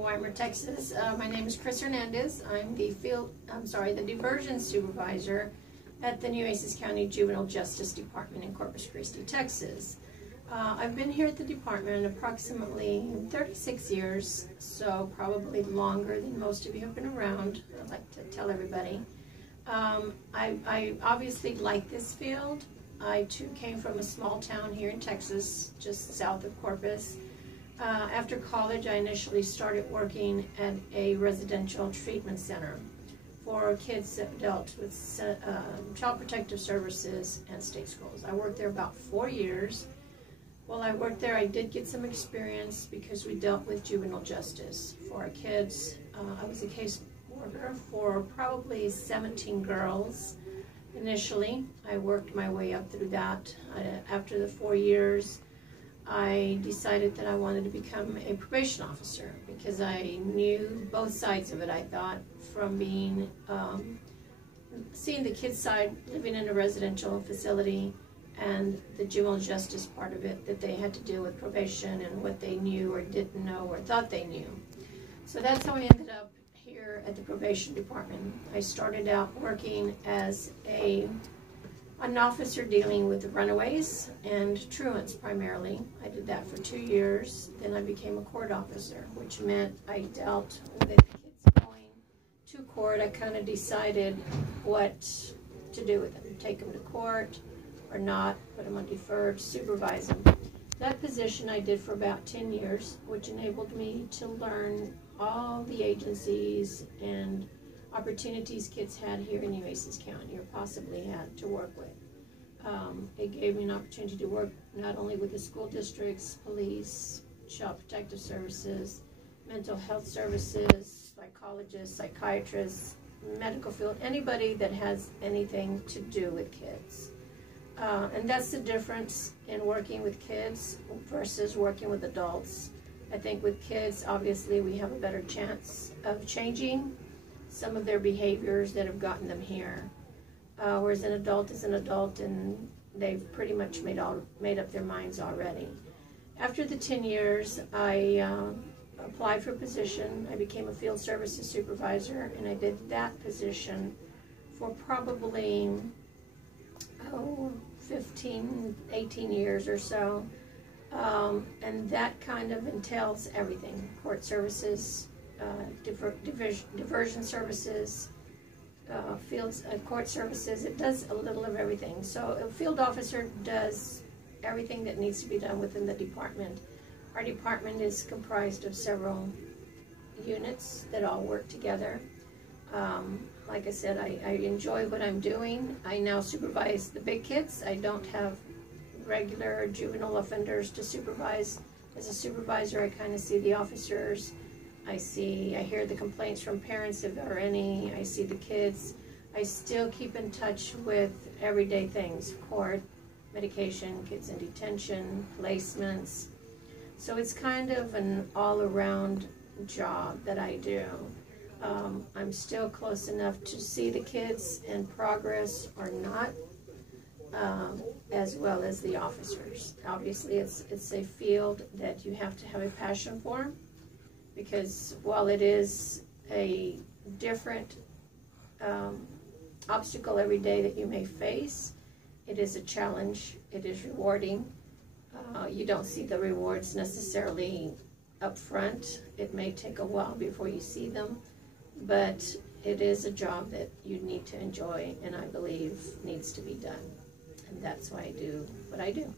Weimar, Texas. My name is Chris Hernandez. I'm the diversion supervisor at the Nueces County Juvenile Justice Department in Corpus Christi, Texas. I've been here at the department approximately 36 years, so probably longer than most of you have been around. I like to tell everybody. I obviously like this field. I too came from a small town here in Texas, just south of Corpus. After college, I initially started working at a residential treatment center for kids that dealt with Child Protective Services and state schools. I worked there about 4 years. While I worked there, I did get some experience because we dealt with juvenile justice for our kids. I was a case worker for probably 17 girls initially. I worked my way up through that. After the 4 years, I decided that I wanted to become a probation officer because I knew both sides of it, I thought, from being, seeing the kids' side, living in a residential facility, and the juvenile justice part of it, that they had to deal with probation and what they knew or didn't know or thought they knew. So that's how I ended up here at the probation department. I started out working as an officer dealing with the runaways and truants primarily. I did that for 2 years. Then I became a court officer, which meant I dealt with the kids going to court. I kind of decided what to do with them, take them to court or not, put them on deferred, supervise them. That position I did for about 10 years, which enabled me to learn all the agencies and opportunities kids had here in Nueces County or possibly had to work with. It gave me an opportunity to work not only with the school districts, police, Child Protective Services, mental health services, psychologists, psychiatrists, medical field, anybody that has anything to do with kids. And that's the difference in working with kids versus working with adults. I think with kids, obviously, we have a better chance of changing some of their behaviors that have gotten them here. Whereas an adult is an adult and they've pretty much made up their minds already. After the 10 years, I applied for a position. I became a field services supervisor, and I did that position for probably 15, 18 years or so. And that kind of entails everything: court services, diversion services, court services. It does a little of everything. So a field officer does everything that needs to be done within the department. Our department is comprised of several units that all work together. Like I said, I enjoy what I'm doing. I now supervise the big kids. I don't have regular juvenile offenders to supervise. As a supervisor, I kind of see the officers. I hear the complaints from parents if there are any. I see the kids. I still keep in touch with everyday things: court, medication, kids in detention, placements. So it's kind of an all-around job that I do. I'm still close enough to see the kids in progress or not, as well as the officers. Obviously, it's a field that you have to have a passion for, because while it is a different obstacle every day that you may face, it is a challenge. It is rewarding. You don't see the rewards necessarily up front. It may take a while before you see them, but it is a job that you need to enjoy, and I believe needs to be done. And that's why I do what I do.